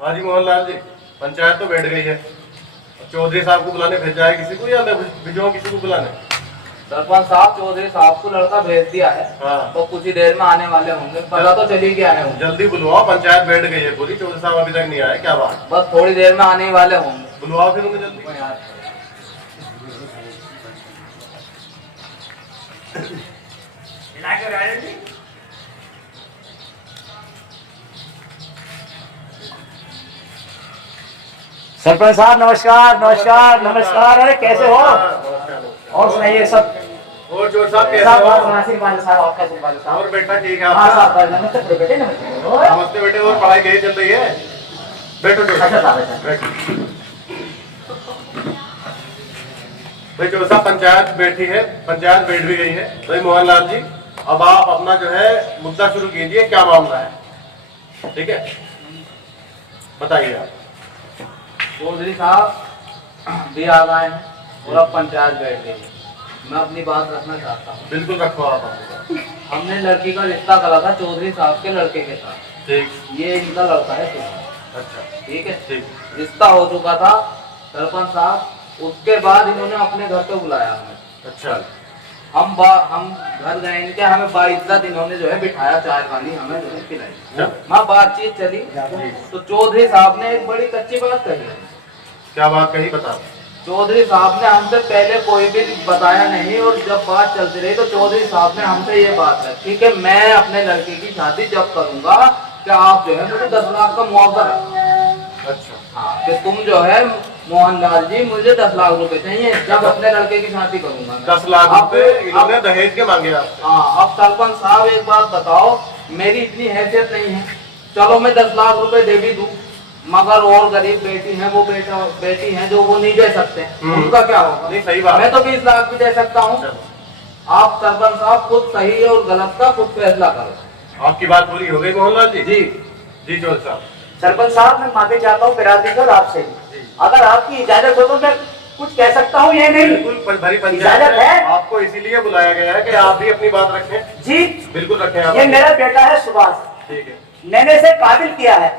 हाँ जी मोहनलाल जी, पंचायत तो बैठ गई है। चौधरी साहब को बुलाने भेजा है किसी को या मैं भिजवाऊं किसी को बुलाने? सरपंच साहब चौधरी साहब को लड़का भेज दिया है। हाँ। तो कुछ ही देर में आने वाले होंगे, पता तो चली गया है। जल्दी बुलवाओ, पंचायत बैठ गई है पूरी। चौधरी साहब अभी तक नहीं आए, क्या बात? बस थोड़ी देर में आने वाले होंगे। बुलवाओ फिर उन्हें जल्दी। सरपंच साहब नमस्कार। नमस्कार नमस्कार। अरे कैसे हो? और सुनाइए सब। और जोर साहब कैसे साहब हो? आशीर्वाद साहब, आपका आशीर्वाद साहब। और बेटा ठीक है हाँ आपका? साहब, नमस्ते बेटे। नमस्ते। नमस्ते बेटे। और पढ़ाई कैसी चल रही है? बैठो जोर अच्छा साहब, अच्छा। बैठो। भाई जोर साहब, पंचायत बैठी है, पंचायत बैठ भी गई है। भाई मोहनलाल जी, अब आप अपना जो है मुद्दा शुरू कीजिए, क्या मामला है? ठीक है, बताइए आप। चौधरी साहब भी आ गए हैं और अब पंचायत बैठ गई है। मैं अपनी बात रखना चाहता हूँ। बिल्कुल रखो आप अपनी बात। हमने लड़की का रिश्ता करा था चौधरी साहब के लड़के के साथ। ठीक। ये इनका लड़का है सुभाष। अच्छा ठीक है। ठीक। रिश्ता हो चुका था सरपंच साहब। उसके बाद इन्होंने अपने घर पे बुलाया हमें। अच्छा। हम घर गए इनके, हमें बाइज्जत इन्होंने जो है बिठाया, चाय पानी हमें जो है पिलाई। वहाँ बातचीत चली तो चौधरी साहब ने एक बड़ी कच्ची बात कही है। क्या बात कही, बता। चौधरी साहब ने हमसे पहले कोई भी बताया नहीं, और जब बात चलती रही तो चौधरी साहब ने हमसे ये बात रखी कि मैं अपने लड़के की शादी जब करूंगा कि आप जो है मुझे 10 लाख का मुआवजा रखें। अच्छा। हाँ, कि तुम जो है मोहनलाल जी मुझे 10 लाख रुपए चाहिए जब अपने लड़के की शादी करूंगा। 10 लाख रुपए इन्होंने दहेज के मांगे आपसे? हाँ। अब सरपंच साहब एक बात बताओ, मेरी इतनी हैसियत नहीं है, चलो मैं 10 लाख रुपए दे भी दूं, मगर और गरीब बेटी है, वो बेटी है जो वो नहीं दे सकते, उनका क्या होगा? नहीं, सही बात। मैं तो 20 लाख भी दे सकता हूँ। आप सरपंच साहब खुद सही और गलत का खुद फैसला करो। आपकी बात पूरी हो गई मोहनलाल जी? जी जी जोर साहब। सरपंच साहब, मैं माफी चाहता हूँ बिरादरी सर आपसे। अगर आपकी इजाजत हो तो मैं कुछ कह सकता हूँ, ये नहीं? बिल्कुल, भरी पंचायत इजाजत है। आपको इसीलिए बुलाया गया है कि आप भी अपनी बात रखें। जी बिल्कुल रखें आप। ये मेरा बेटा है सुभाष। ठीक है। मैंने इसे काबिल किया है,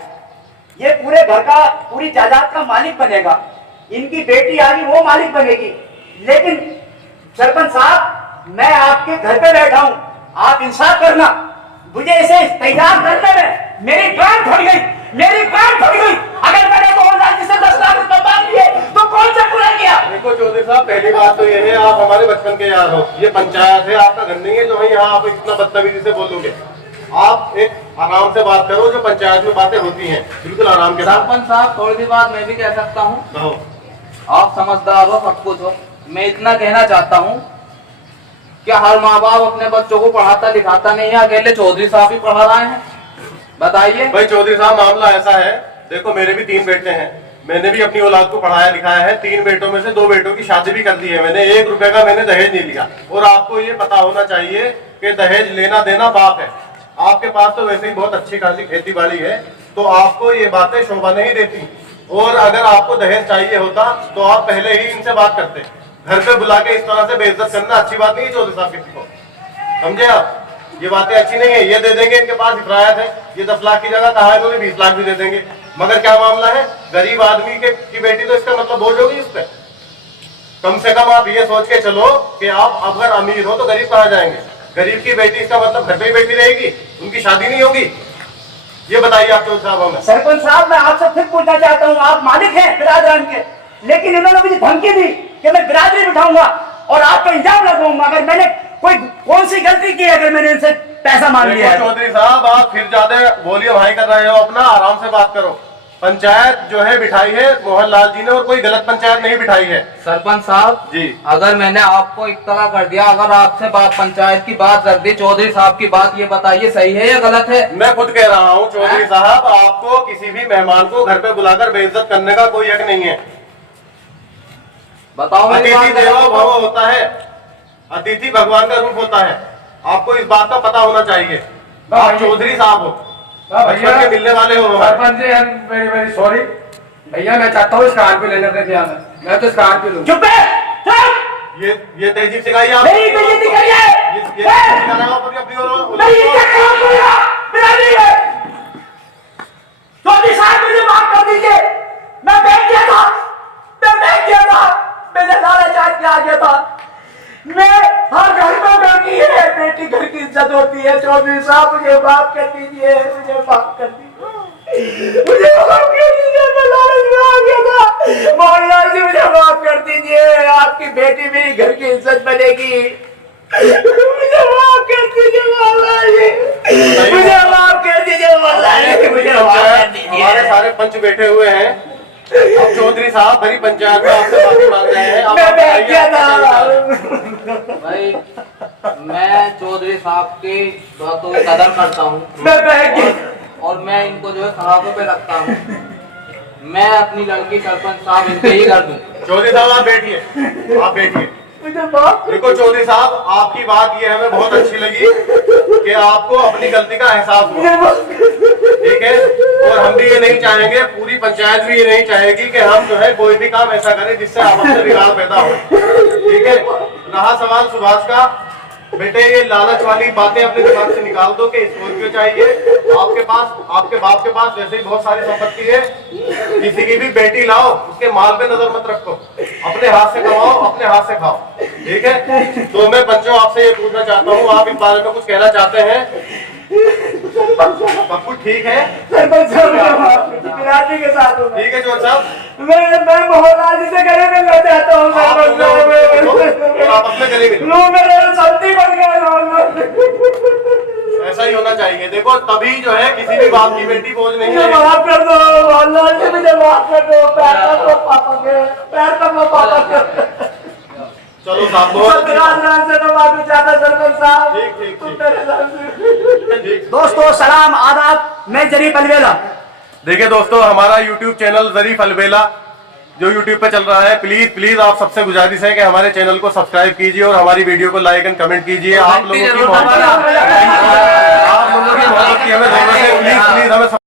ये पूरे घर का, पूरी जायदाद का मालिक बनेगा। इनकी बेटी आगे वो मालिक बनेगी। लेकिन सरपंच साहब, मैं आपके घर पे बैठा हूँ, आप इंसाफ करना। मुझे इसे तैयार करने में मेरी प्राण फट गई, मेरी प्राण फट गई। अगर मैंने मोहनलाल जी से 10 लाख रुपए मांग लिए तो कौन सा पूरा किया? देखो चौधरी साहब, पहली बात तो ये है, आप हमारे बचपन के यार हो। ये पंचायत है, आपका घर नहीं है जो है यहाँ आप इतना बदतमीजी से बोलोगे। आप एक आराम से बात करो, जो पंचायत में बातें होती हैं बिल्कुल आराम के साथ। सरपंच साहब, थोड़ी सी बात मैं भी कह सकता हूँ? कहो। आप समझदार हो, सब कुछ हो, मैं इतना कहना चाहता हूँ कि हर माँ बाप अपने बच्चों को पढ़ाता लिखाता नहीं है, अकेले चौधरी साहब ही पढ़ा रहे हैं। बताइए। भाई चौधरी साहब, मामला ऐसा है, देखो मेरे भी 3 बेटे हैं, मैंने भी अपनी औलाद को पढ़ाया लिखाया है। 3 बेटों में से 2 बेटों की शादी भी कर दी है मैंने। 1 रुपए का मैंने दहेज नहीं लिया। और आपको ये पता होना चाहिए कि दहेज लेना देना बाप है। आपके पास तो वैसे ही बहुत अच्छी खासी खेती बाड़ी है, तो आपको ये बातें शोभा नहीं देती। और अगर आपको दहेज चाहिए होता तो आप पहले ही इनसे बात करते। घर पे बुला के इस तरह से बेइज्जत करना अच्छी बात नहीं है चौधरी साहब किसी को, समझे आप? ये बातें अच्छी नहीं है। ये दे देंगे, इनके पास इफरायत है, ये 10 लाख की जगह कहा इन्होंने 20 लाख भी दे देंगे। मगर क्या मामला है, गरीब आदमी की बेटी, तो इसका मतलब बोझ होगी इस पे। कम से कम आप ये सोच के चलो कि आप अगर अमीर हो तो गरीब कहाँ जाएंगे? गरीब की बेटी, इसका मतलब घर पे ही बैठी रहेगी, उनकी शादी नहीं होगी। ये बताइए आप चौधरी साहब हमें। सरपंच साहब, मैं आपसे फिर पूछना चाहता हूँ, आप मालिक हैं बिरादरान के, लेकिन इन्होंने मुझे धमकी दी कि मैं बिरादरी बिठाऊंगा और आप पे इल्जाम लगाऊंगा अगर मैंने कौन सी गलती की, अगर मैंने इनसे पैसा मांग लिया है। चौधरी साहब, आप फिर ज्यादा वॉल्यूम हाई कर रहे हो अपना, आराम से बात करो। पंचायत जो है बिठाई है मोहनलाल जी ने, और कोई गलत पंचायत नहीं बिठाई है। सरपंच साहब जी, अगर मैंने आपको इत्तला कर दिया, अगर आपसे बात पंचायत की बात रख दी, चौधरी साहब की बात, ये बताइए सही है या गलत है? मैं खुद कह रहा हूँ चौधरी साहब, आपको किसी भी मेहमान को घर पे बुलाकर बेइज्जत करने का कोई हक नहीं है। बताओ। अतिथि देवो भव होता है, अतिथि भगवान का रूप होता है। आपको इस बात का पता होना चाहिए। आप चौधरी साहब हो, बचपन के मिलने वाले हो। Sarpanch ji, very very sorry भैया, मैं चाहता हूँ स्कॉर्पियो लेने के लिए आना। मैं तो स्कॉर्पियो लूँ। चुप है, चुप। ये तहजीब सिखाई आप? मेरी बेइज्जती करिए। चौधरी साहब, मुझे माफ कर मुझे माफ कर दीजिए, मुझे माफ कर दीजिए, मुझे माफ कर दीजिए, मैं लालच में आ गया था। मोहनलाल जी मुझे माफ कर दीजिए, आपकी बेटी मेरी घर की इज्जत बनेगी, मुझे माफ कर दीजिए मोहनलाल जी, मुझे माफ कर दीजिए मोहनलाल जी, मुझे माफ कर दीजिए। हमारे सारे पंच बैठे हुए हैं, अब चौधरी साहब भरी पंचायत में आपसे माफी मांग रहे हैं। अब मैं आप बैठ गया बताइए। था, भाई मैं चौधरी साहब की बातों की कदर करता हूँ मैं बैठ गया। और मैं इनको जो है सराहों पे रखता हूँ। मैं अपनी लड़की सरपंच साहब इनके ही कर दूँ। चौधरी साहब आप बैठिए, आप बैठिए। मुझे माफ देखो चौधरी साहब, आपकी बात ये हमें बहुत अच्छी लगी कि आपको अपनी गलती का एहसास हुआ, ठीक है। और हम भी ये नहीं चाहेंगे, पूरी पंचायत भी ये नहीं चाहेगी कि हम जो है कोई भी काम ऐसा करें जिससे आपस में विवाद पैदा हो, ठीक है। रहा सवाल सुभाष का, बेटे ये लालच वाली बातें अपने दिमाग से निकाल दो कि स्कॉर्पियो चाहिए आपके पास, आपके बाप के पास वैसे ही बहुत सारी संपत्ति है, किसी की भी बेटी लाओ, उसके माल पे नजर मत रखो, अपने हाथ से कमाओ, अपने हाथ से खाओ, ठीक है। तो मैं पंचों आपसे ये पूछना चाहता हूँ, आप इस बारे में कुछ कहना चाहते हैं? सब कुछ ठीक है? सरपंच साहब मुझे माफ कर दीजिए, बिरादरी के साथ हूँ मैं। ठीक है चौधरी साहब, मैं मोहनलाल जी से गले मिलना चाहता हूँ आप सरपंच साहब। और आप अपने गले मिलो। लो मेरे संधि बन गया, ऐसा ही होना चाहिए। देखो तभी जो है किसी भी बाप की बेटी बोझ नहीं मुझे है। माफ कर दो मोहनलाल जी, मुझे माफ कर दो, पैर तक वो पापा के, पैर तक वो पापा के। चलो साहब बहुत अच्छी बात। सत्यनारायण से मैं माफी चाहता सरपंच साहब, ठीक, ठीक, तुम ठीक। मेरे नाम से। ठीक। दोस्तों सलाम आदाब, मैं जरीफ अलवेला। देखिए दोस्तों, हमारा YouTube चैनल जरीफ अलबेला जो YouTube पे चल रहा है, प्लीज प्लीज आप सबसे गुजारिश है कि हमारे चैनल को सब्सक्राइब कीजिए और हमारी वीडियो को लाइक एंड कमेंट कीजिए। आप लोगों की मोहब्बत की हमें जरूरत है, प्लीज प्लीज हमें